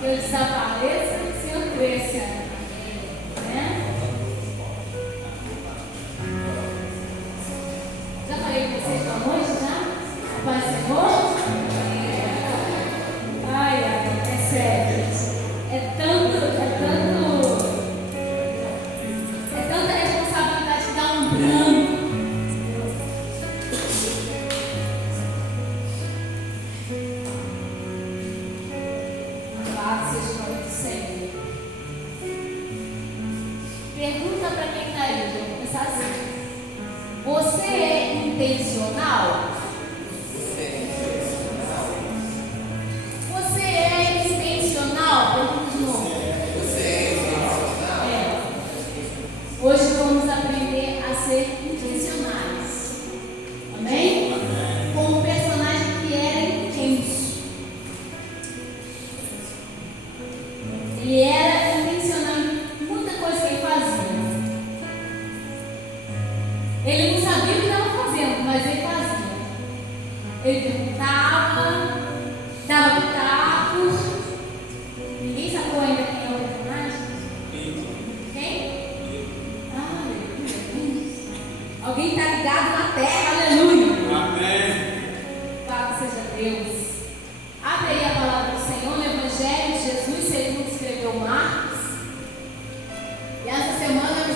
Que eu desapareça e o Senhor cresça. Né? Já falei com vocês boa noite, já? A paz do Senhor? Ai, é sério. É tanta responsabilidade dar um branco. Louvado seja o nome do Senhor. Pergunta para quem está aí, vou começar assim. Você é intencional? Você é intencional? Pergunta de novo. Você é intencional? É. Hoje vamos aprender a ser intencionais. Amém? Com um personagem que era intenso. Ele era intencional em muita coisa que ele fazia. Ele não sabia o que estava fazendo, mas ele fazia. Ele perguntava, dava pitaco. Ninguém sacou ainda quem é o personagem? Quem? Aleluia. Alguém está ligado na terra, aleluia. Amém. Louvado seja Deus. Abre aí a palavra do Senhor no Evangelho de Jesus, segundo escreveu Marcos. E essa semana eu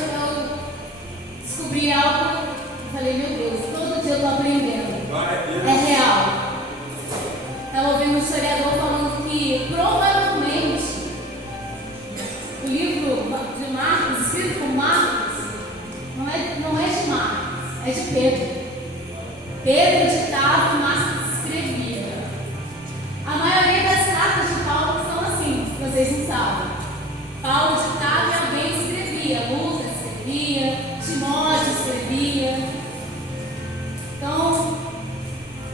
descobri algo. Eu falei, meu Deus, todo dia eu estou aprendendo. É real. Estava ouvindo um historiador falando que provavelmente o livro de Marcos, escrito por Marcos, não é de Marcos, é de Pedro. Pedro ditava e Marcos escrevia. A maioria das cartas de Paulo são assim, se vocês não sabem. Paulo ditava e alguém escrevia. Lucas escrevia, Timóteo escrevia. Então,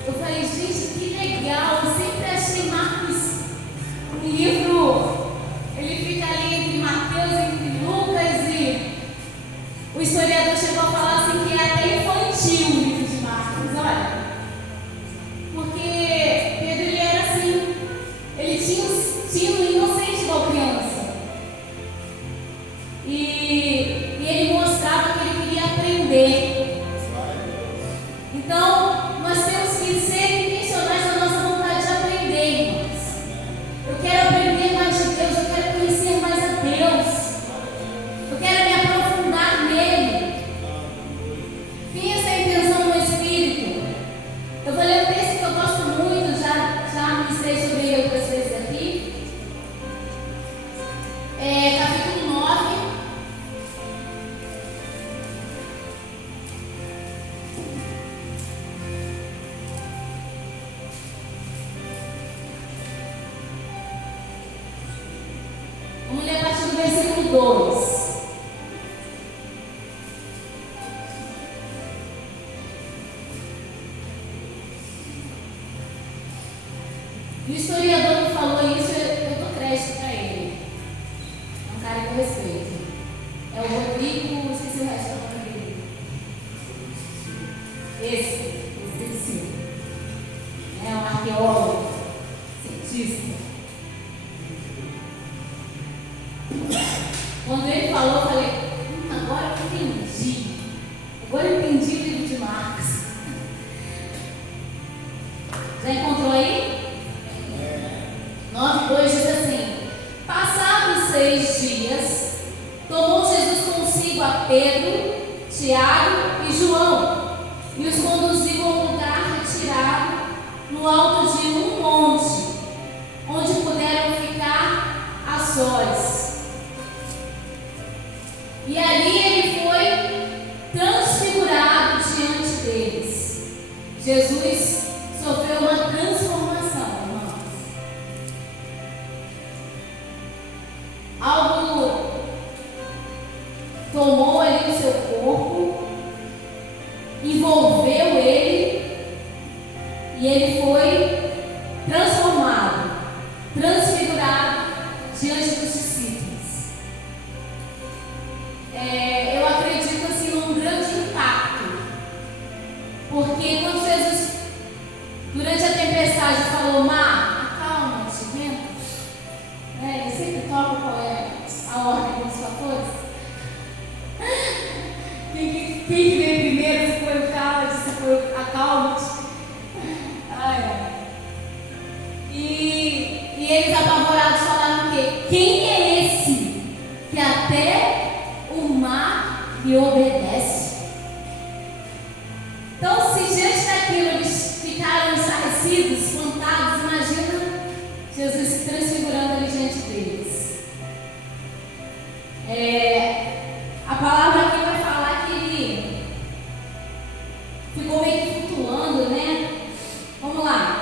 eu falei, gente, que legal. Eu sempre achei Marcos um livro, ele fica ali entre Mateus, entre Lucas, e o historiador chegou a falar assim que é até infantil o livro de Marcos, olha. Porque Pedro, ele era assim, ele tinha um inocente igual criança. E ele mostrava que ele queria aprender. Então, nós temos que ser intencionais na nossa vontade de aprender, irmãos. Eu quero aprender mais de Deus, eu quero conhecer mais a Deus. Eu quero me aprofundar nele. Tenha essa intenção no Espírito. Eu vou ler um texto que eu gosto muito, já ministrei sobre ele outras vezes aqui. Capítulo 9. Vamos ler a partir do versículo 2. E o historiador que falou isso, eu dou crédito para ele. É um cara que eu respeito. É o Rodrigo, esqueci o resto do nome dele. Esse, Rodrigo Silva. É um arqueólogo, cientista. Quando ele falou, eu falei, agora eu entendi. Agora eu entendi o livro de Marcos. Já encontrou aí? 9:2 diz assim: passados 6 dias, tomou Jesus consigo a Pedro, Tiago e João, e os conduziu a um lugar retirado no alto de um monte, onde puderam ficar a sós. E ali ele foi transfigurado diante deles. Jesus sofreu uma transformação, irmãos. Algo tomou ali o seu corpo, envolveu ele, e ele foi transformado, transfigurado diante dos discípulos. Eu acredito assim num grande impacto, porque quando Jesus, durante a tempestade, falou: mar, acalma-te, vento, quem que veio primeiro, se foi o Caled, se foi a Calmet. E eles apavorados falaram o quê? Quem é esse que até o mar lhe obedece? Então, se diante daquilo eles ficaram estarrecidos, espantados, imagina Jesus se transfigurando ali diante deles. A palavra aqui vai falar que ele ficou meio que flutuando, né? Vamos lá.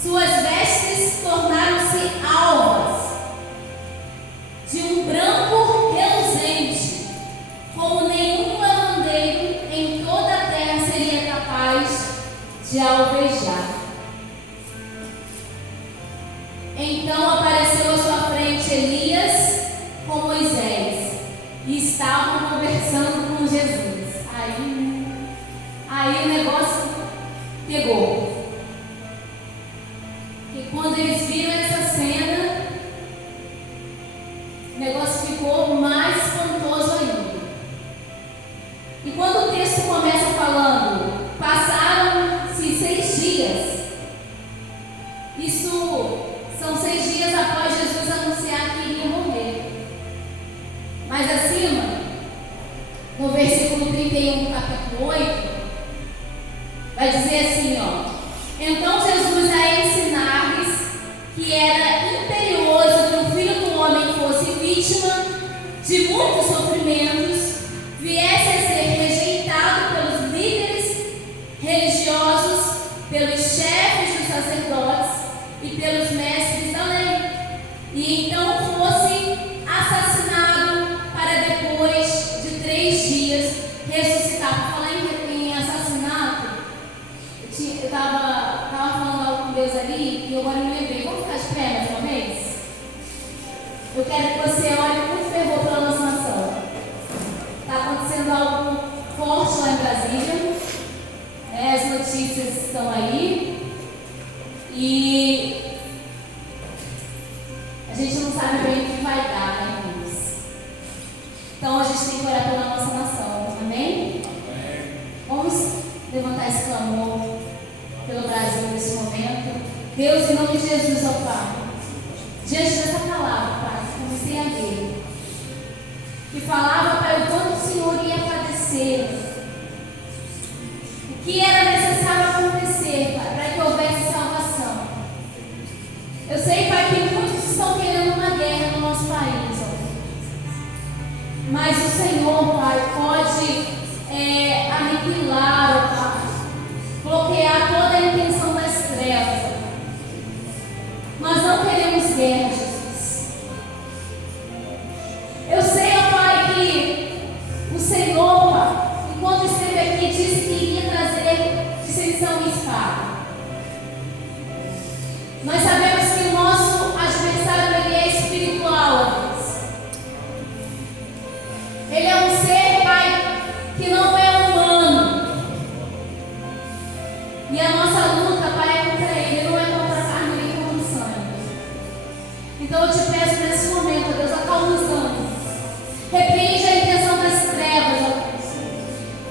Suas vestes tornaram-se alvas, de um branco reluzente, como nenhum lavandeiro em toda a terra seria capaz de alvejar. Então apareceu à sua frente Elias com Moisés, e estavam conversando com Jesus. Aí o negócio pegou. E quando eles viram essa cena, o negócio ficou mais espantoso ainda. E quando o texto começa falando, passaram-se 6 dias. Isso são 6 dias após Jesus anunciar que iria morrer. Mais acima, no versículo 31 do capítulo 8, vai dizer assim, ó. Então Jesus a ensinar-lhes que era imperioso que o Filho do Homem fosse vítima de muitos sofrimentos, viesse a ser rejeitado pelos líderes religiosos, pelos chefes dos sacerdotes e pelos mestres da lei, e então fosse assassinado para depois de 3 dias ressuscitar. Para falar em assassinato, eu estava falando algo com Deus ali e agora me lembrei. Vamos ficar de pé mais uma vez? Eu quero que você olhe com fervor pela nossa nação. Está acontecendo algo forte lá em Brasília. As notícias estão aí. E a gente não sabe bem o que vai dar, né, irmãos? Então a gente tem que orar pela nossa nação. Amém? Vamos levantar esse clamor pelo Brasil nesse momento. Deus, em nome de Jesus, ó Pai, diante dessa palavra, Pai, comecei a ver que falava, Pai, o quanto o Senhor ia padecer, o que era necessário acontecer, Pai, para que houvesse salvação. Eu sei, Pai, que muitos estão querendo uma guerra no nosso país, ó. Mas o Senhor, Pai, pode aniquilar, ó Pai, bloquear toda a intenção das trevas, ó. Nós não queremos guerra, Jesus. Eu sei, ó Pai, que o Senhor, Pai, enquanto esteve aqui, disse que iria trazer dissensão e espada. Nós sabemos que o nosso adversário, ele é espiritual, Deus. Ele é um ser, Pai, que não é humano. E a nossa luta, Pai, é contra ele, não é contra a carne nem contra o sangue. Então eu te peço nesse momento, ó Deus, acalma os ânimos. Repreende a intenção das trevas, ó Deus,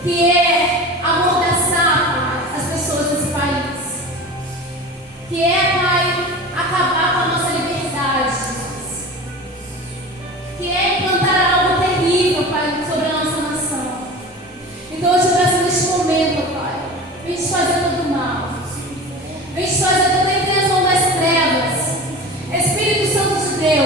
que é amordaçar, Pai, as pessoas desse país. Que é, Pai, acabar com a nossa liberdade, Jesus. Que é implantar algo terrível, Pai, sobre a nossa nação. Então eu te peço neste momento, Pai, vem desfazer todo o mal, vem desfazer toda a intenção das trevas. Espírito Santo de Deus,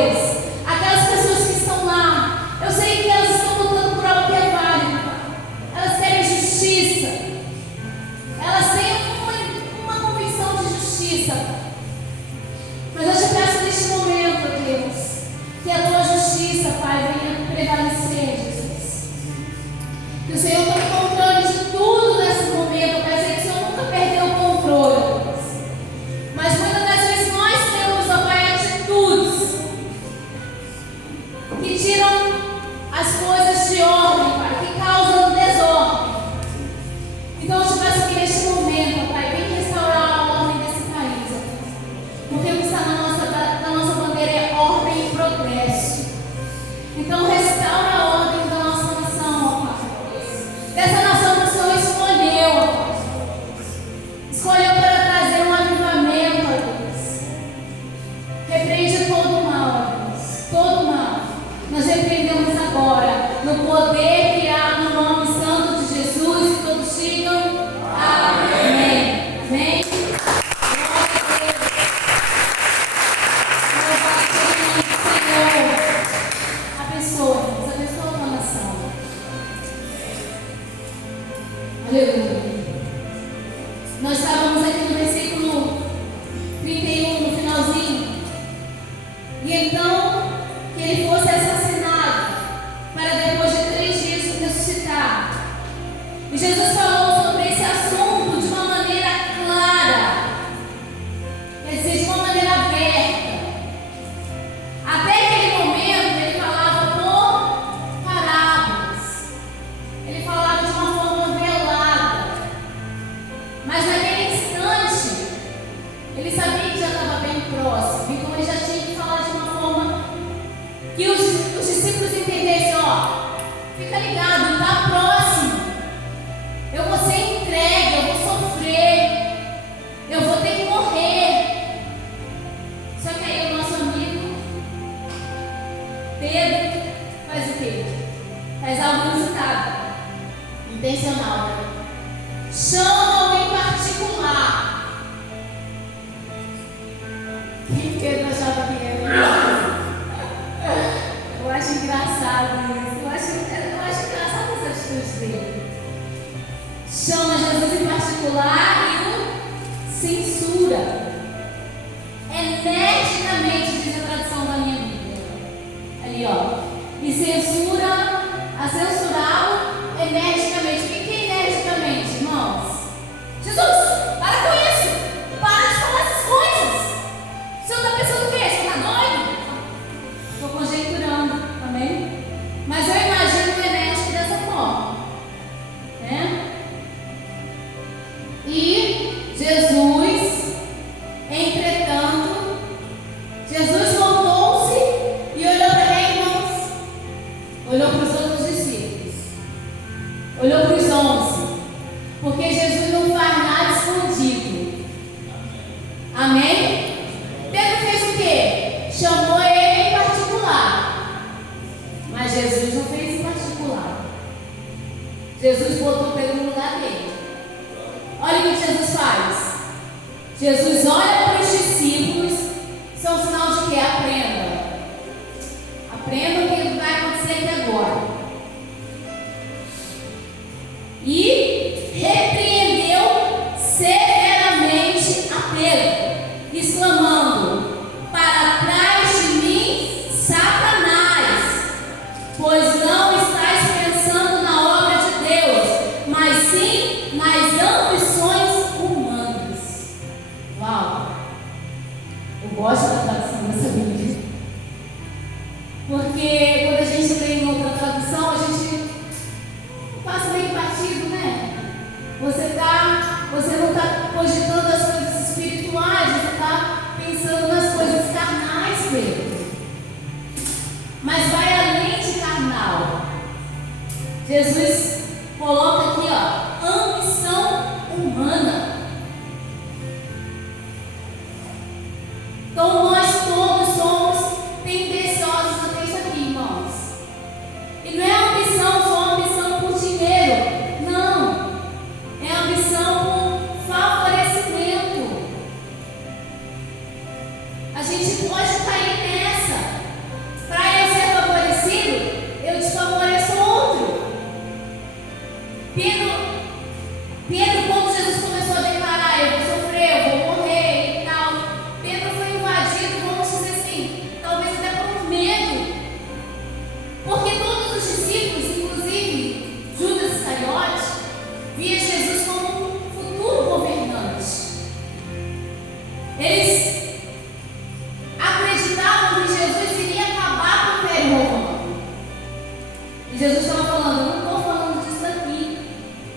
Aleluia. Nós estávamos aqui no versículo 31, no finalzinho. E então, que ele fosse assassinado, para depois de 3 dias ressuscitar. E Jesus falou sobre esse assunto de uma maneira clara, quer dizer, de uma maneira aberta. Até aquele momento, ele falava por parábolas. Ele falava de uma forma velada. Mas naquele instante, ele sabia que já estava bem próximo. Então ele já tinha que falar de uma forma que os discípulos entendessem: ó, fica ligado, está próximo. Eu vou ser entregue, eu vou sofrer, eu vou ter que morrer. Só que aí o nosso amigo Pedro faz o quê? Faz algo inusitado, intencional, né? Chama alguém particular. Quem Pedro achava que era? Eu acho engraçado isso. Eu acho engraçado essa atitude dele. Chama Jesus em particular e o censura. Energicamente, diz a tradução da minha Bíblia. Ali, ó. E a censurá-lo energicamente. O que é energicamente, irmãos? Jesus, para com isso! Para de falar essas coisas! O senhor está pensando o quê? Você está doido? Estou conjecturando, amém? Mas eu imagino o enérgico dessa forma, né? E Jesus, entretanto, Jesus voltou-se e olhou para quem, irmãos? Olhou para os outros discípulos. Olhou para os 11. Porque Jesus não faz nada escondido. Amém? Pedro fez o quê? Chamou ele em particular. Mas Jesus não fez em particular. Jesus botou Pedro no lugar dele. Olha o que Jesus faz. Jesus olha para os discípulos. São um sinal de quê? Aprenda. Aprenda o que vai acontecer aqui agora. E repreendeu severamente a Pedro, exclamando: para trás de mim, Satanás, pois não estás pensando na obra de Deus, mas sim nas ambições humanas. Uau! Eu gosto da tradução dessa Bíblia, porque quando a gente lê em outra tradução, a gente passa meio batido, né? Você não está cogitando as coisas espirituais, você está pensando nas coisas carnais, Pedro. Mas vai além de carnal. Jesus coloca aqui, ó, ambição humana. Então nós todos somos tendenciosos a ter isso aqui, irmãos. E não é ambição, só ambição por dinheiro. Não. É ambição por favorecimento. A gente pode cair nessa. Para eu ser favorecido, eu desfavoreço outro. Pedro, quando Jesus começou a declarar: eu vou sofrer, eu vou morrer e tal, Pedro foi invadido, vamos dizer assim, talvez até por medo. Porque todos os discípulos, inclusive Judas Iscariote, via Jesus como um futuro governante. Eles acreditavam que Jesus iria acabar com o Império Romano. E Jesus estava falando: eu não estou falando disso daqui.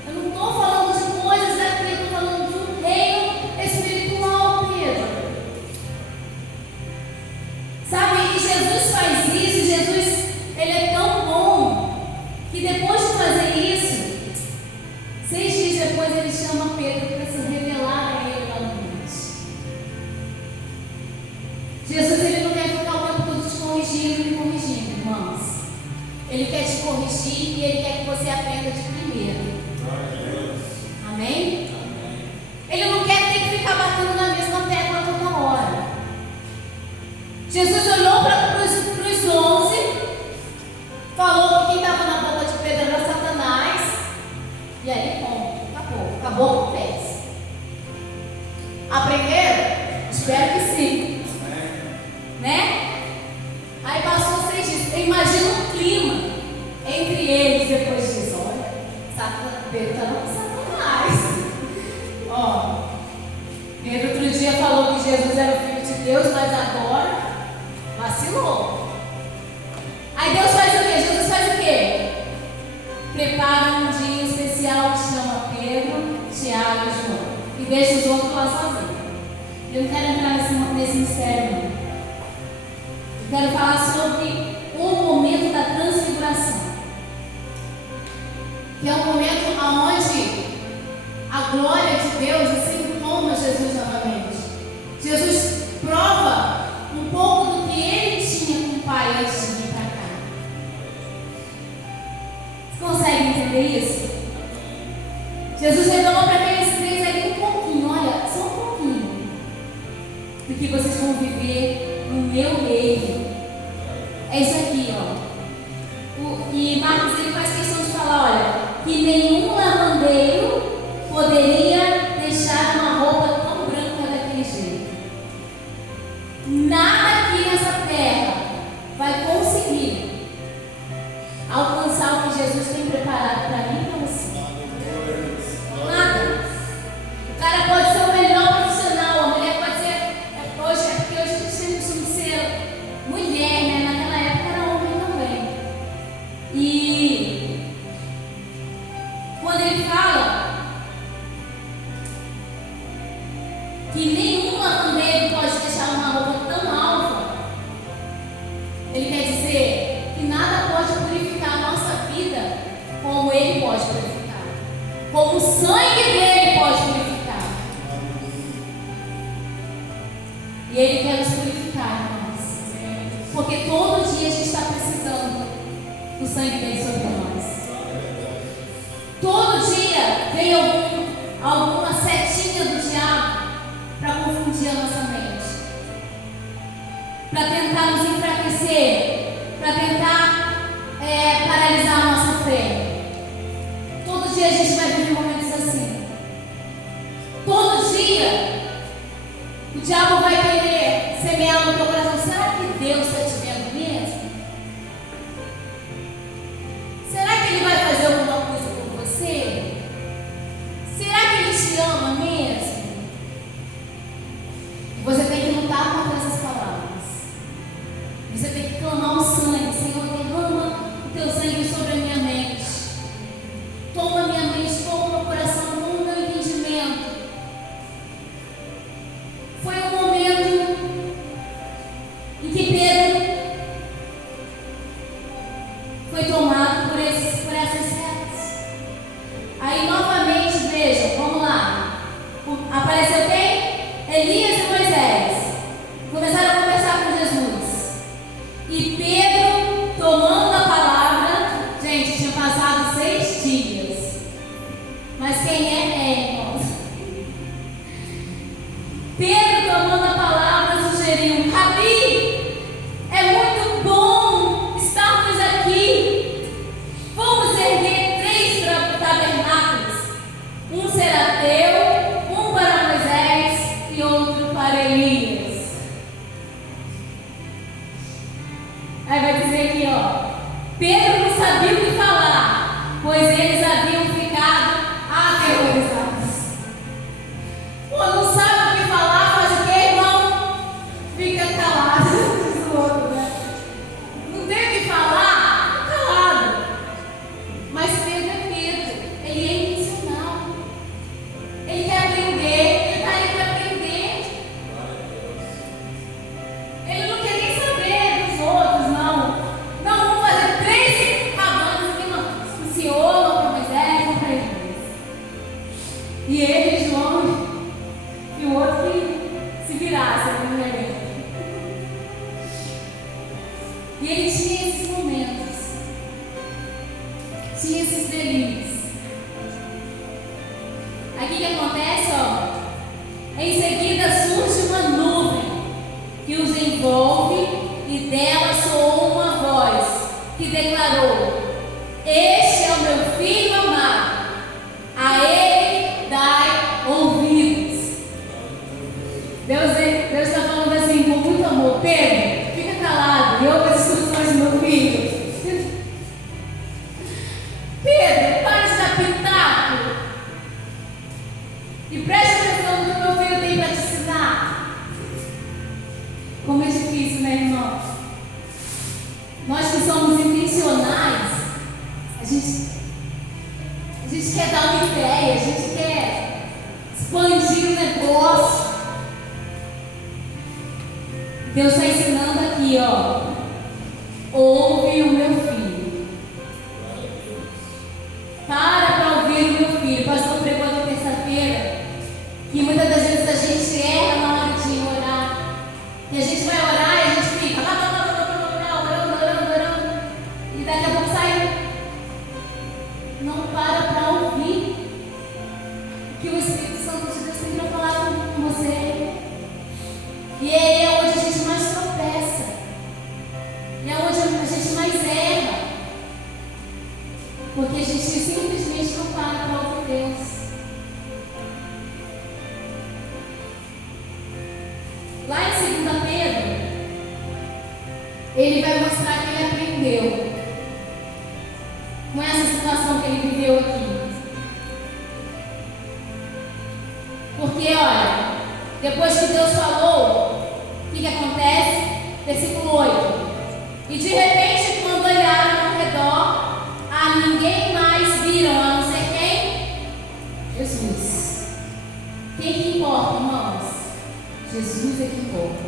Eu não estou falando de coisas daqui. Eu estou falando de um reino espiritual, Pedro. Sabe, e Jesus faz isso. Jesus, ele é tão bom que depois de fazer isso, 6 dias depois ele chama Pedro para se revelar a ele lá no monte. Jesus, ele não quer ficar o tempo todo te corrigindo e corrigindo, irmãos. Ele quer te corrigir e ele quer que você aprenda de primeiro. Amém? Ele não quer ter que ficar batendo na mesma tecla toda hora. Jesus olhou para os Aprenderam? Espero que sim. Né? Aí passou 6 dias. Imagina o clima entre eles depois disso. Olha, Pedro está não Satanás. Ó, Pedro outro dia falou que Jesus era o Filho de Deus, mas agora vacilou. Aí Deus faz o quê? Jesus faz o quê? Prepara um dia especial que chama Pedro, Tiago e João. E deixa os outros lá sozinhos. Eu não quero entrar nesse mistério, não. Eu quero falar sobre o momento da transfiguração. Que é um momento onde a glória de Deus assim toma Jesus novamente. Jesus prova um pouco do que ele tinha com o Pai antes de vir para cá. Você consegue entender isso? Jesus revelou para aqueles 3 ali um pouquinho, olha, só um pouquinho do que vocês vão viver no meu reino. É isso aqui, ó. E Marcos ele faz questão de falar, olha, que nenhum lavandeiro poderia deixar uma roupa tão branca daquele jeito. Nada aqui nessa terra vai conseguir alcançar o que Jesus tem preparado para mim e para você. Nada. O cara pode ser o melhor profissional, a mulher pode ser. Hoje, é porque hoje a gente tem o costume de ser mulher, né? Naquela época era homem também. E quando ele fala que nenhum lavandeiro pode deixar uma roupa tão alta, ele quer dizer que nada pode purificar a nossa vida como ele pode purificar, como o sangue dele pode purificar. E ele quer nos purificar, irmãos, porque todo dia a gente está precisando do sangue dele sobre nós. Todo dia vem alguma setinha do diabo para confundir a nossa mente, para tentar nos enfraquecer, para tentar paralisar a nossa fé. Todo dia a gente vai viver momentos assim. Todo dia o diabo vai querer semear no teu coração. Será que Deus está te vendo mesmo? Será que Ele vai fazer alguma coisa por você? Será que Ele te ama mesmo? Você tem que lutar contra essas palavras. Você tem que clamar o sangue. Senhor, derrama o teu sangue sobre a minha mente. Toma a minha mente, toma o meu coração, toma o meu entendimento. Foi um momento em que Pedro foi tomado por essas setas. Aí novamente, vejam, vamos lá. Apareceu quem? Elias e Moisés. Começaram a conversar com Jesus. E Pedro, tomando a palavra, gente, tinha passado 6 dias. Mas quem é, irmãos? Pedro, tomando a palavra, sugeriu: Rabi, é muito bom estarmos aqui. Vamos erguer 3 tabernáculos. Um será teu, um para Moisés e outro para Elias. Aí vai dizer aqui, ó. Pedro não sabia o que falar, pois eles haviam ficado aterrorizados. Pô, não sabe o que falar, faz o que, irmão? Fica calado. Não tem o que falar? Fica calado. Mas Pedro é Pedro, ele é intencional. Ele quer aprender, ele está aí para aprender. Ele não quer nem saber dos outros, não. Não, vamos fazer 13 cabanas aqui, para o Senhor, para Moisés, para Elias. E ele, João, e o outro que se virasse, né? E ele tinha esses momentos, tinha esses delírios. Aqui que acontece, ó. Em seguida surge uma nuvem que os envolve e dela soou uma voz que declarou: Este é o meu filho amado, a ele dai ouvidos. gente quer dar uma ideia, a gente quer expandir o negócio. Deus está ensinando aqui, ó. Ouve o meu filho. Para ouvir o meu filho. O pastor pregou na terça-feira que muitas das vezes a gente erra na hora de orar. E a gente vai orar e a gente fica orando. E daqui a pouco sai. Não para ouvir o que o Espírito Santo de Deus tem para falar com você. E é onde a gente mais tropeça. E é onde a gente mais erra. Porque a gente simplesmente não para ouvir Deus. Lá em 2 Pedro, ele vai mostrar que ele aprendeu com essa situação que ele viveu aqui. Porque, olha, depois que Deus falou, o que acontece? Versículo 8. E de repente, quando olharam ao redor, a ninguém mais viram, a não ser quem? Jesus. Quem que importa, irmãos? Jesus é que importa.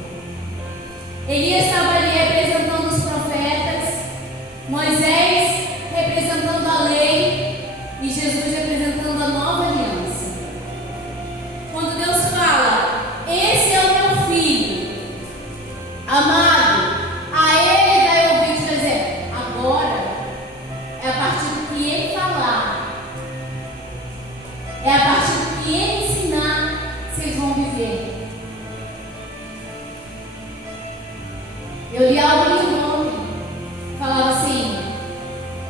Elias estava ali representando os profetas, Moisés representando a lei e Jesus representando a nova aliança. Quando Deus fala, esse é o meu filho amado, a ele dá ouvido, quer dizer, agora é a partir do que ele falar, é a partir do que ele ensinar, vocês vão viver. Eu li algo de ontem, falava assim: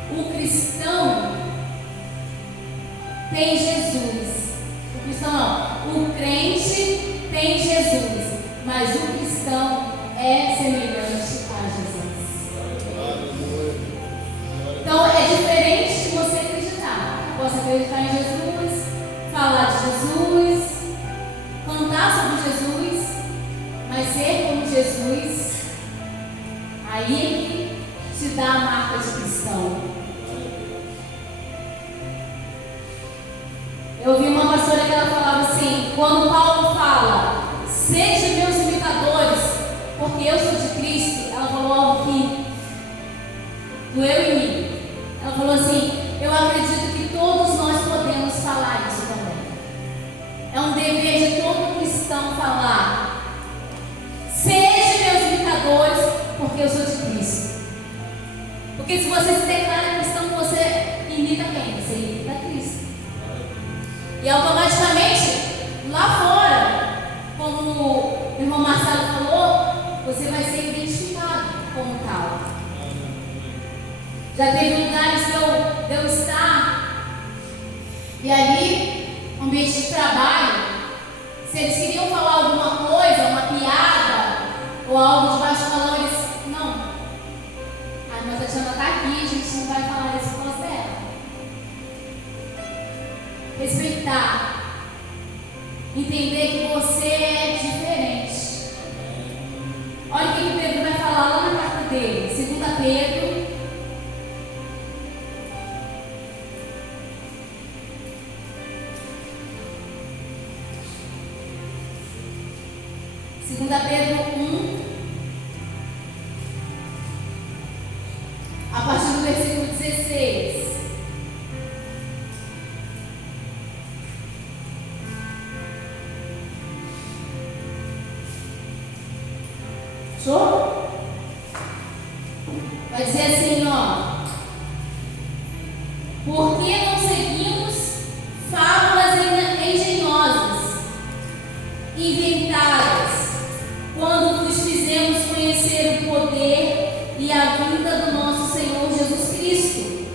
o cristão tem Jesus. O cristão não, o crente tem Jesus, mas o cristão é semelhante a Jesus. Então é diferente de você acreditar. Você acreditar em Jesus, falar de Jesus, cantar sobre Jesus, mas ser como Jesus. Aí é que te dá a marca de cristão. Eu ouvi uma pastora que ela falava assim, quando Paulo fala, sejam meus imitadores, porque eu sou de Cristo, ela falou algo que doeu em mim. Ela falou assim, eu acredito que todos nós podemos falar isso também. É um dever de todo cristão falar, sejam meus imitadores, porque eu sou de Cristo. Porque se você se declara cristão, você imita quem? Você imita Cristo. E automaticamente, lá fora, como o irmão Marcelo falou, você vai ser identificado como tal. Já teve lugares de eu estar, e ali, ambiente de trabalho, se eles queriam falar alguma coisa, uma piada, ou algo de baixo valor, eles, não. Mas a Tiana está aqui, a gente não vai falar isso por causa dela. Respeitar. Entender que você é diferente. Olha o que Pedro vai falar lá na carta dele. 2 Pedro. Pedro 1, a partir do versículo 16. Show? Vai dizer assim, ó. Por que não seguimos fábulas engenhosas, inventadas, quando vos fizemos conhecer o poder e a vinda do nosso Senhor Jesus Cristo?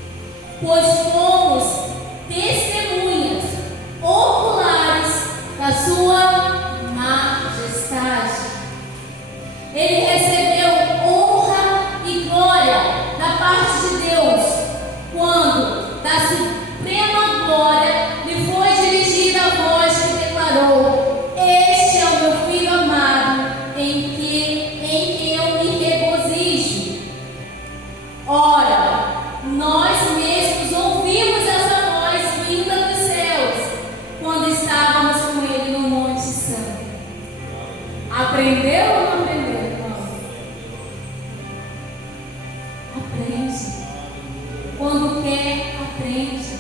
Pois fomos testemunhas oculares da sua majestade. Ele recebeu honra e glória da parte de Deus, quando da suprema glória lhe foi dirigida a voz que declarou: este é o meu Filho amado, em quem eu me regozijo. Ora, nós mesmos aprende.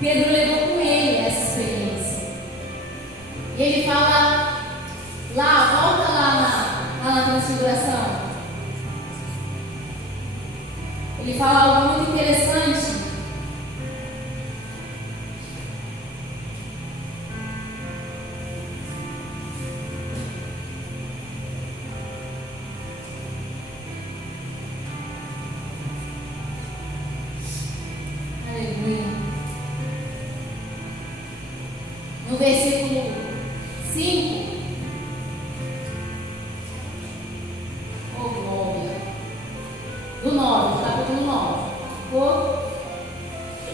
Pedro levou com ele essa experiência. E ele fala lá, volta lá na transfiguração. Ele fala algo muito interessante. Aleluia. No versículo 5. Oh, glória. Do 9, capítulo 9.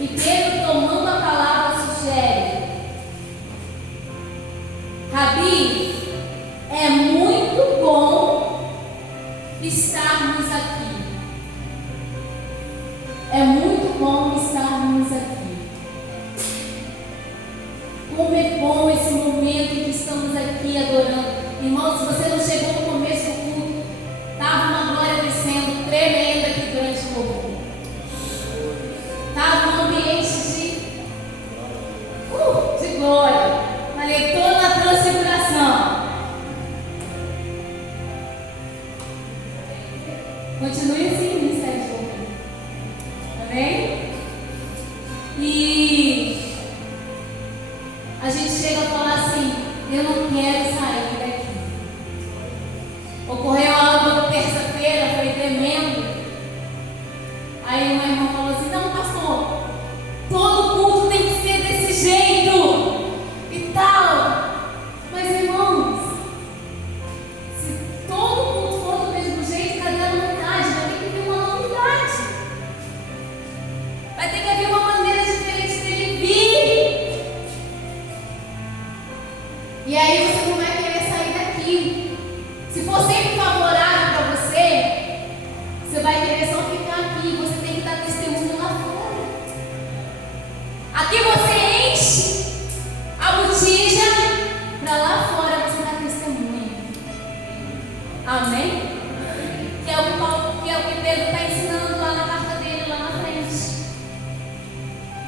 E Pedro, tomando a palavra, sugere: Rabi, é muito bom estarmos aqui. É muito bom estarmos aqui. Como é bom esse momento em que estamos aqui adorando. Irmãos, se você não chegou no começo do culto, estava uma glória descendo tremenda aqui durante o louvor. Estava um ambiente de glória. Ali, toda a transfiguração. Continue assim, ministério de louvor. Amém? E a gente chega a falar assim: eu não quero sair daqui. Ocorreu algo terça-feira, foi tremendo. Aí uma irmã falou assim: não, pastor, todo culto tem que ser desse jeito e tal. Mas irmãos, se todo culto for do mesmo jeito, cadê a novidade? Vai ter que vir uma novidade. Vai ter que haver uma maneira diferente dele vir. E aí você não vai querer sair daqui. Se for sempre favorável para você, você vai querer só ficar aqui. Você tem que dar testemunho lá fora. Aqui você enche a botija, para lá fora você dá testemunho. Amém? Que é o que Pedro está ensinando lá na carta dele, lá na frente.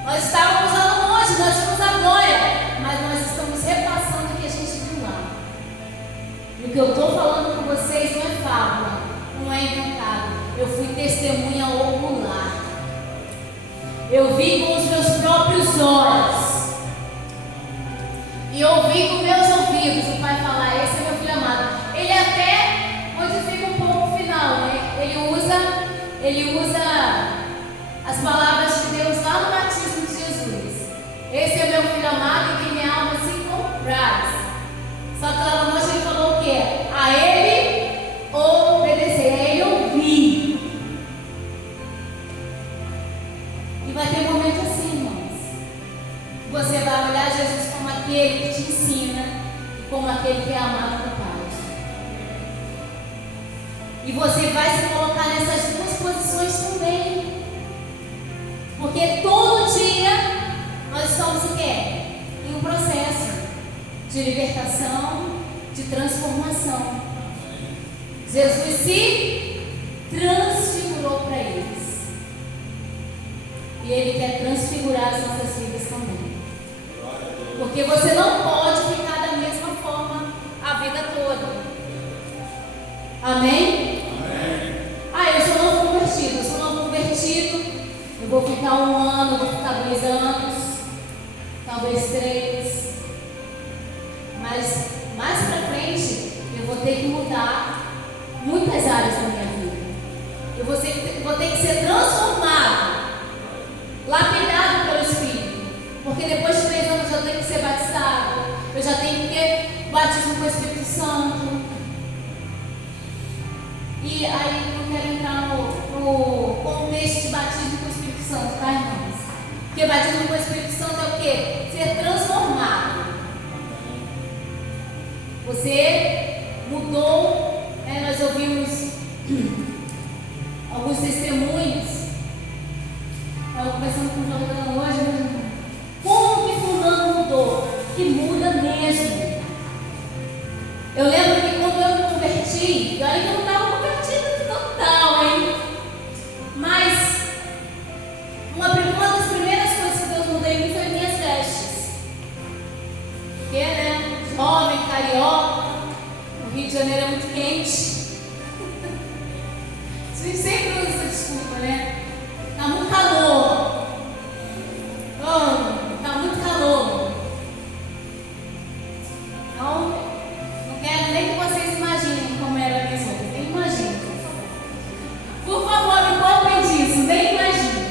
Nós estávamos lá longe, nós tínhamos a glória, mas nós estamos repassando o que a gente viu lá. E o que eu estou falando com vocês não é fábula, não é inventado. Eu fui testemunha ocular. Eu vi com os meus próprios olhos. E ouvi com meus ouvidos o Pai falar: esse é meu filho amado. Ele até modifica um pouco o final, né? Ele usa as palavras de Deus lá no batismo de Jesus. Esse é meu filho amado em quem minha alma se compraz. Só que lá no monte ele falou o quê? A ele obedecer, a ele ouvir. E vai ter um momento assim, irmãos. Você vai olhar Jesus como aquele que te ensina e como aquele que é amado do Pai. E você vai se colocar nessas duas posições também. Porque todo dia nós estamos o quê? Em um processo de libertação, de transformação. Jesus se transfigurou para eles. E Ele quer transfigurar as nossas vidas também. Porque você não pode ficar da mesma forma a vida toda. Amém? Eu sou novo convertido. Eu sou novo convertido. Eu vou ficar 1 ano, eu vou ficar 2 anos, talvez 3. Mas mais pra frente eu vou ter que mudar muitas áreas da minha vida. Eu vou ter que ser transformado, lapidado pelo Espírito. Porque depois de 3 anos eu tenho que ser batizado. Eu já tenho que ter batismo com o Espírito Santo. E aí eu quero entrar no contexto de batismo com o Espírito Santo, tá, irmãos? Porque batismo com o Espírito Santo é o quê? Ser transformado. Você mudou, né? Nós ouvimos alguns testemunhos. Estava conversando com o Jordão hoje, né? Como que fulano mudou? Que muda mesmo. Eu lembro que quando eu me converti, e olha que eu não estava convertida total, hein? Mas quente. A gente sempre usa essa desculpa, né? Tá muito calor. Oh, tá muito calor. Então, não quero nem que vocês imaginem como era a pessoa. Nem imaginem. Por favor, me poupem disso. Nem imaginem.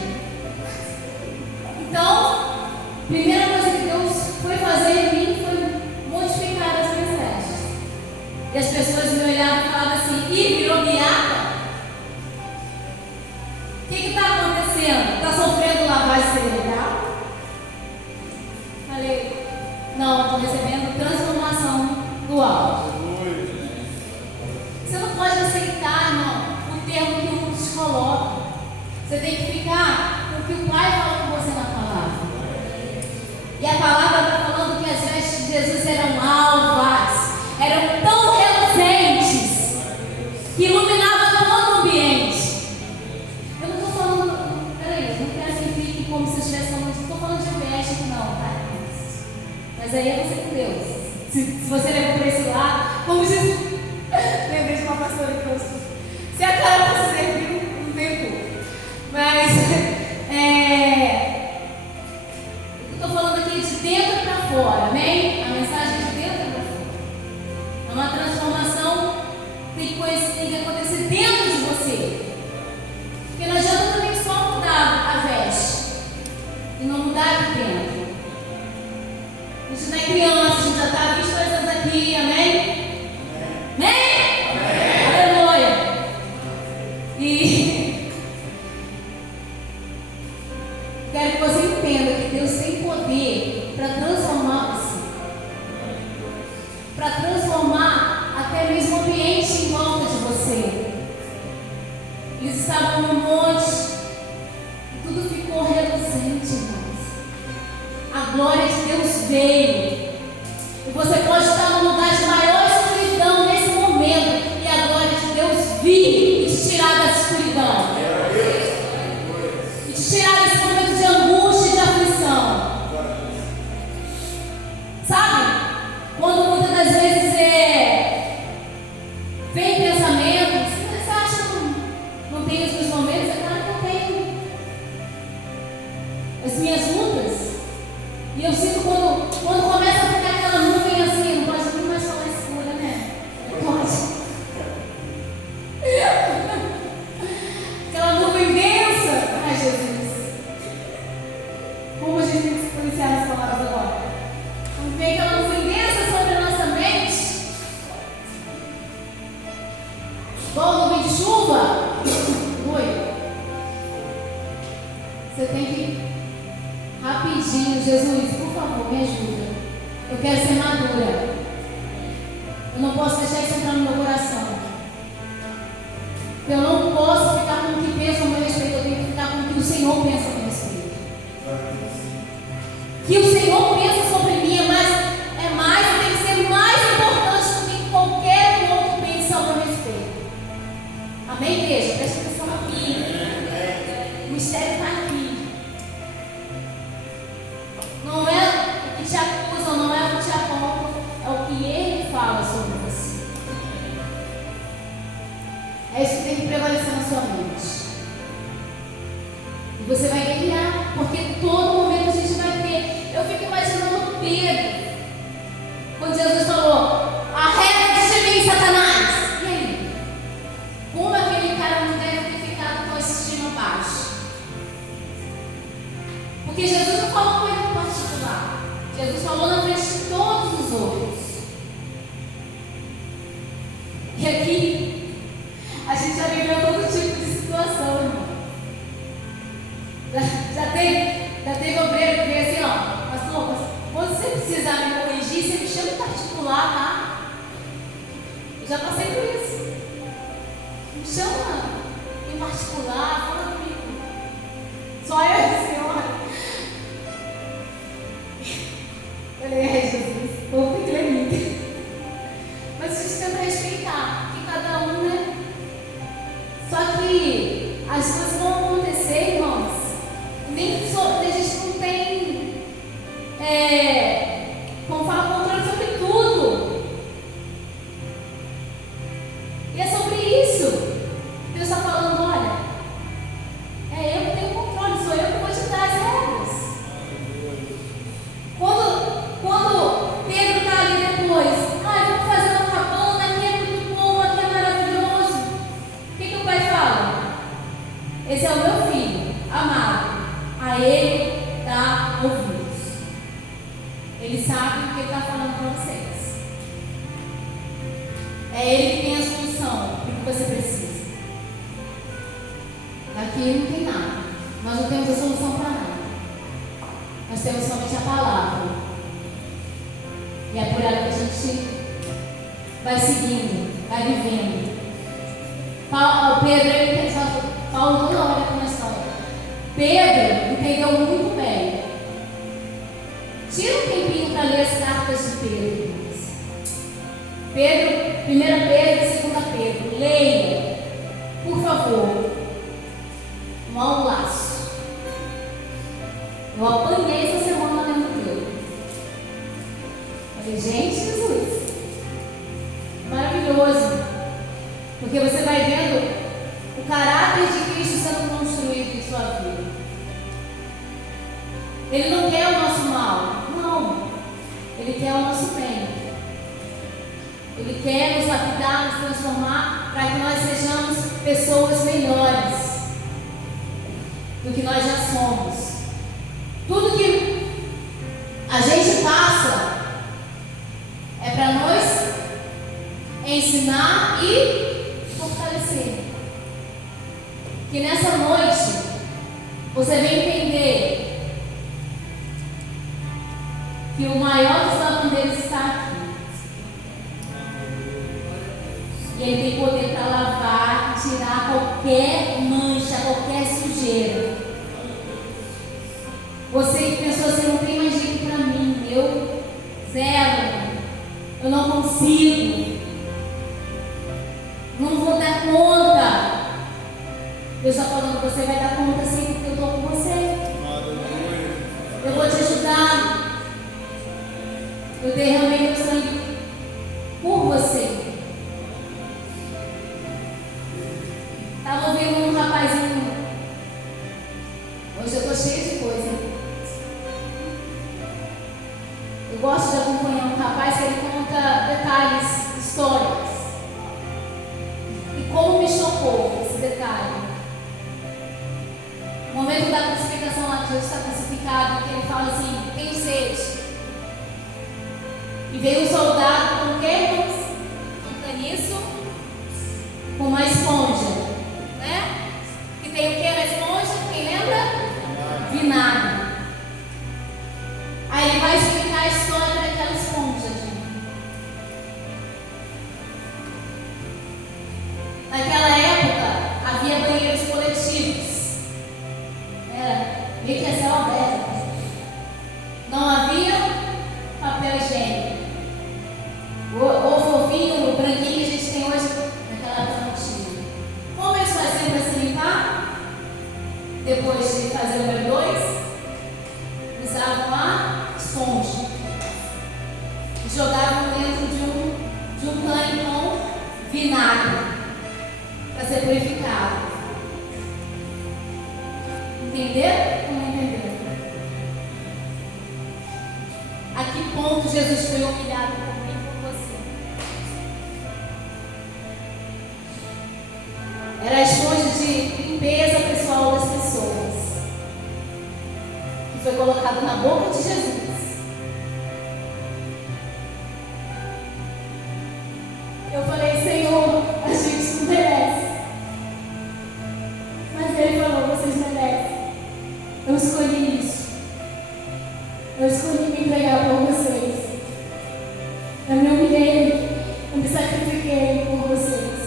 Então, a primeira coisa que Deus foi fazer em mim foi modificar as minhas vestes. E as pessoas me olhavam e falavam assim: ih, virou beata? O que está acontecendo? Está sofrendo lavagem cerebral? Falei: não, estou recebendo transformação do alto. Você não pode aceitar, irmão, o termo que o mundo te coloca. Você tem que ficar com o que o Pai fala com você na palavra. E a palavra está falando que as vestes de Jesus eram alvas, eram tão reluzentes, que iluminavam todo o ambiente. Eu não estou falando, peraí, eu não quero que fique como se eu estivesse falando, não estou falando de veste, não, tá? Mas aí é você com Deus. Se você leva por esse lado, como Jesus. Lembrei de uma pastora que eu sou. Se a cara fosse servir, não tem culpa. Mas, estou falando aqui de dentro para fora, amém? A mensagem é de dentro para fora. É uma transformação que tem que acontecer dentro de você. Porque não adianta também só mudar a veste e não mudar aqui dentro. A gente não é criança, a gente já está há 22 anos aqui, amém? Amém? Aleluia! E quero que você entenda que Deus tem poder para transformar você, para transformar até mesmo o ambiente em volta de você. Eles estavam no monte e tudo ficou reluzente, irmãos. A glória de Deus veio. E você pode estar num lugar de maior escuridão nesse momento e a glória de Deus vir e te tirar dessa escuridão. E te tirar desse momento de angústia e de aflição. Sabe? Quando muitas das vezes vem pensamentos, você acha que não tem os meus momentos? É claro que eu tenho. As minhas lutas. E eu sinto quando começa a ficar aquela nuvem assim, não pode nem mais falar escura, né? Pode. Aquela nuvem densa. Ai, Jesus. Como a gente tem que se policiar nas palavras agora? Quando vem aquela nuvem densa sobre a nossa mente, igual nuvem de chuva. Oi. Você tem que rapidinho, Jesus, por favor, me ajuda. Eu quero ser madura. Eu não posso deixar isso entrar no meu coração. Eu não posso ficar com o que pensa a meu respeito. Eu tenho que ficar com o que o Senhor pensa a meu respeito. Que o Senhor pensa sobre mim tem que ser mais importante do que qualquer outro pensa a meu respeito. Amém, igreja? Presta atenção aqui. O mistério está aqui. Não é o que te acusam, não é o que te apontam, é o que Ele fala sobre você. É isso que tem que prevalecer na sua mente. E você vai guerrear, porque todo momento a gente vai ter. Eu fico imaginando Pedro, quando Jesus falou: arreda-te de mim, Satanás. E aí? Como aquele cara não deve ter ficado com a estima baixa? Porque Jesus não falou com ele no particular. Jesus falou na frente de todos os outros. E aqui, a gente já viveu todo tipo de situação, irmão. Já teve obreiro que veio assim, ó: pastor, quando você precisar me corrigir, você me chama em particular, tá? Eu já passei por isso. Me chama em particular, fala comigo. Só eu e o Senhor. Falei: ai, Jesus, vou ter que ler muito. Mas a gente tenta respeitar, que cada um, né? Só que as coisas vão acontecer, irmãos. A gente não tem, como fala, controle sobre tudo. você precisa. Aqui não tem nada. Nós não temos a solução para nada. Nós temos somente a palavra. E é por ela que a gente vai seguindo, vai vivendo. Paulo toda hora com uma história. Pedro entendeu muito bem. Tira um tempinho para ler as cartas de Pedro. Pedro, 1 Pedro e 2 Pedro. Leia, por favor. Um ao laço. Eu apanhei essa semana lendo dele. Falei, gente, Jesus, maravilhoso. Porque você vai vendo o caráter de Cristo sendo construído em sua vida. Ele não quer o nosso mal, não. Ele quer o nosso bem. Ele quer nos lapidar, nos transformar, para que nós sejamos pessoas melhores do que nós já somos. Tudo que a gente passa é para nós ensinar e fortalecer. Que nessa noite você vem entender que o maior dos lavandeiros está aqui. E ele tem poder para lavar, tirar qualquer mancha, qualquer sujeira. Você pensou assim, não tem mais jeito para mim, eu zero, eu não consigo, não vou dar conta. Deus está falando, você vai dar conta sim, porque eu estou com você. Eu vou te ajudar. Eu derramei meu sangue por você. Estava ouvindo um rapazinho. Hoje eu estou cheia de coisa. Eu gosto de acompanhar um rapaz que ele conta detalhes, histórias. E como me chocou esse detalhe. No momento da crucificação lá, que Jesus está crucificado, que ele fala assim, tenho sede. E veio um soldado com o quê? Um caniço, com uma esponja. Né? Que tem o que na esponja? Quem lembra? Vinagre. Aí ele vai explicar a história daquela esponja, gente. Naquela época havia banheiros coletivos. Era meio que a céu aberto. Não havia papel higiênico. O fofinho, o branquinho que a gente tem hoje, naquela época não tinha. Como eles faziam para se limpar? Depois de fazer o número 2, usavam a esponja. E jogavam dentro de um tanque com vinagre para ser purificado. Entenderam ou não entenderam? A que ponto Jesus foi humilhado por mim e por você? Era a esponja de limpeza pessoal das pessoas, que foi colocada na boca de Jesus. Eu falei, Senhor, a gente não merece. Mas Ele falou, vocês merecem. Eu escolhi isso. Eu escolhi me entregar por vocês. Eu me humilhei, eu me sacrifiquei por vocês.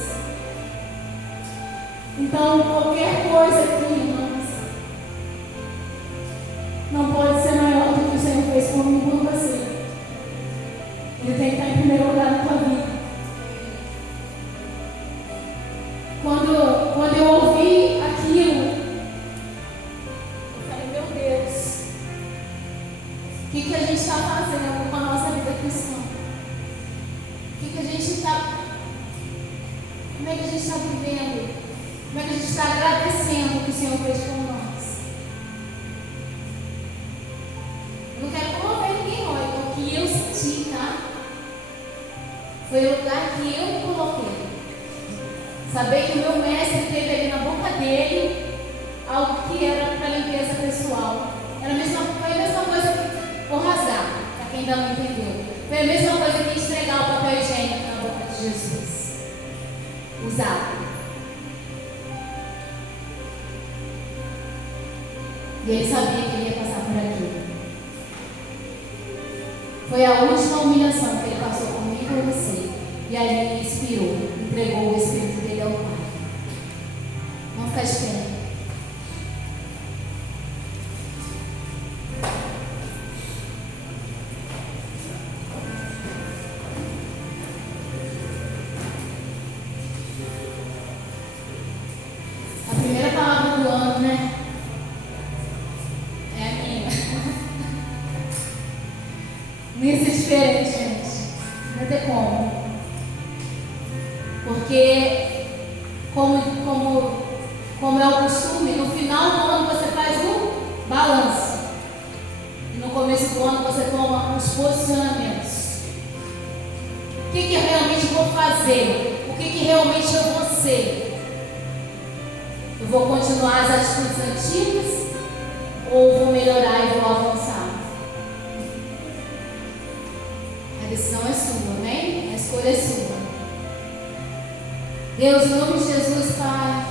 Então, qualquer coisa aqui, irmãos, não pode ser maior do que o Senhor fez por mim e por você. Ele tem que estar em primeiro lugar na tua vida. Quando eu ouvi aquilo, eu falei, meu Deus, o que a gente está fazendo com a nossa vida cristã? O que a gente está... Como é que a gente está vivendo? Como é que a gente está agradecendo o que o Senhor fez por nós? Eu não quero promover ninguém, não. É o que eu senti, tá? Foi o lugar que eu coloquei. Saber que o meu mestre teve ali na boca dele algo que era para limpeza pessoal. Foi a mesma coisa que... Vou rasgar, para quem ainda não entendeu. Foi a mesma coisa que entregar o papel higiênico na boca de Jesus. usado. E ele sabia que ele ia passar por aquilo. Foi a última humilhação que ele passou comigo e com você. E aí ele inspirou, entregou o Espírito dele ao Pai. Vamos ficar de pé. A primeira palavra do ano, né? É a minha. Não ia ser diferente, gente. Não vai ter como. Porque, como é o costume, no final do ano você faz o balanço. E no começo do ano você toma os posicionamentos. O que eu realmente vou fazer? O que realmente eu vou ser? Eu vou continuar as atitudes antigas? Ou vou melhorar e vou avançar? A decisão é sua, amém? A escolha é sua. Deus, em nome de Jesus, Pai,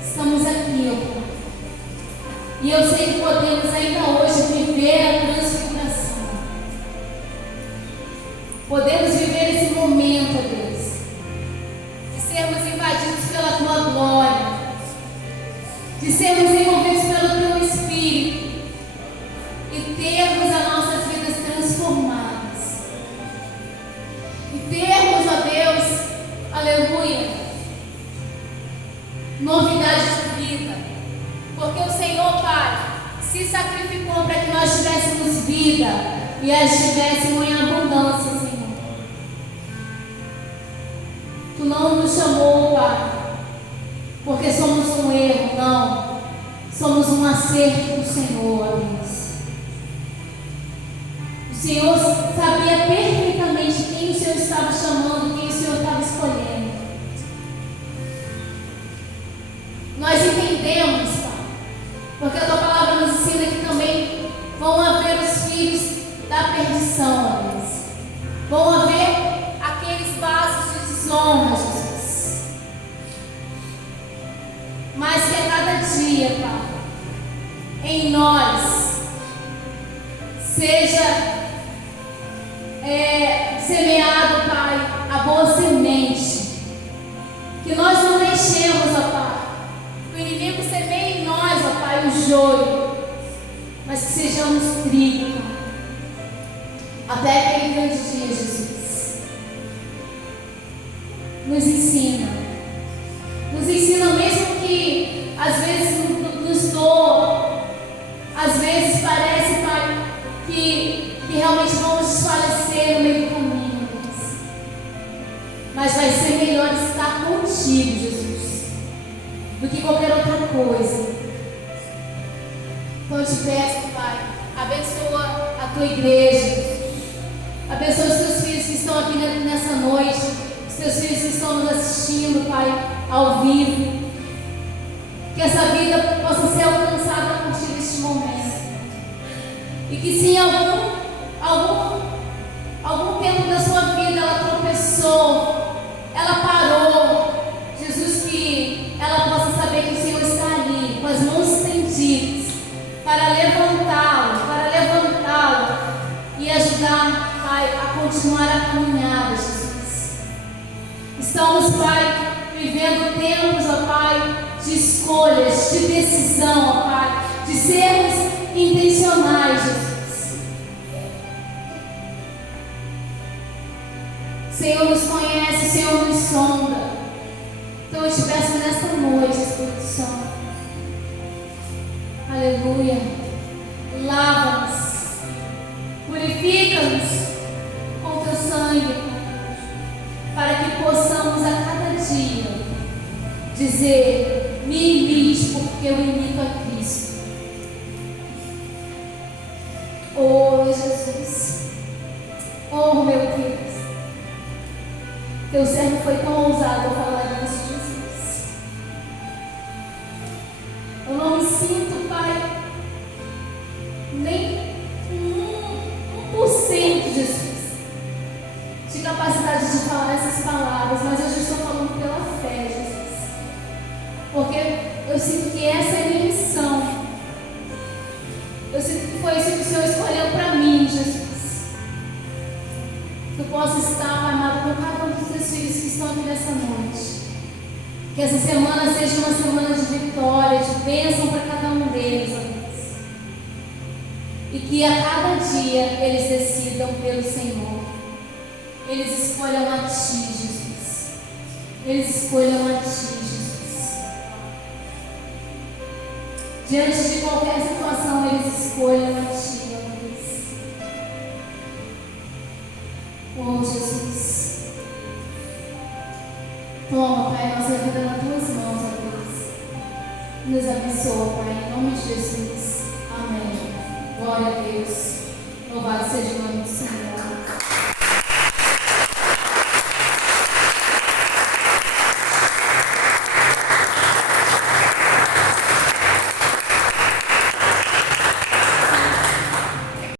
estamos aqui, ó Pai. E eu sei que podemos ainda hoje viver a transfiguração. Podemos viver esse momento, ó Deus, de sermos invadidos pela Tua glória, de sermos envolvidos pelo Teu Espírito e termos as nossas vidas transformadas. E termos, ó Deus, aleluia, novidade de vida, porque o Senhor, Pai, se sacrificou para que nós tivéssemos vida e as tivéssemos em abundância, Senhor. Tu não nos chamou, Pai, porque somos um erro, não, somos um acerto do Senhor, ó Deus. O Senhor sabia perfeitamente quem o Senhor estava chamando, quem o Senhor estava escolhendo. Nós entendemos, Pai, porque a Tua palavra nos ensina que também vão haver os filhos da perdição, ó Deus. Vão haver aqueles vasos de desonra, Jesus. Mas que a cada dia, Pai, em nós seja semeado, Pai, a boa semente. Que nós não deixemos, ó Pai, que o inimigo semeie em nós, ó Pai, o joio, mas que sejamos trigo, Pai, até aquele grande dia, Jesus. Nos ensina mesmo que às vezes nos doa, às vezes parece, Pai, que realmente vamos desfalecer no meio do caminho, Deus. Mas vai ser melhor estar contigo, Jesus, do que qualquer outra coisa. Então eu te peço, Pai, abençoa a Tua igreja, abençoa os Teus filhos que estão aqui nessa noite, os Teus filhos que estão nos assistindo, Pai, ao vivo. Que essa vida possa ser alcançada a partir deste momento. E que se em algum tempo da sua vida ela tropeçou, ela parou, Jesus, que ela possa saber que o Senhor está ali, com as mãos estendidas, para levantá-lo e ajudar, Pai, a continuar a caminhada, Jesus. Estamos, Pai, vivendo tempos, ó Pai, de escolhas, de decisão, ó Pai, de sermos intencionais, Jesus. O Senhor nos conhece, o Senhor nos sonda. Então eu te peço nesta noite, Espírito Santo, aleluia, lava-nos, purifica-nos com Teu sangue, para que possamos a cada dia dizer: me imite, porque eu imito a Cristo. Oh Jesus, oh meu Deus, Teu servo foi tão ousado ao falar isso, Jesus. Eu não me sinto, Pai, nem 1%, Jesus, de capacidade de falar essas palavras, mas eu já estou falando pela Que essa semana seja uma semana de vitória, de bênção para cada um deles, ó Deus. E que a cada dia eles decidam pelo Senhor. Eles escolham a Ti, Jesus. Eles escolham a Ti, Jesus. Diante de qualquer situação, eles escolham a Ti, ó Deus. Oh, Jesus. Toma, Pai, nossa vida nas Tuas mãos, ó Deus. Nos abençoa, Pai, em nome de Jesus. Amém. Glória a Deus. Louvado seja o nome do Senhor.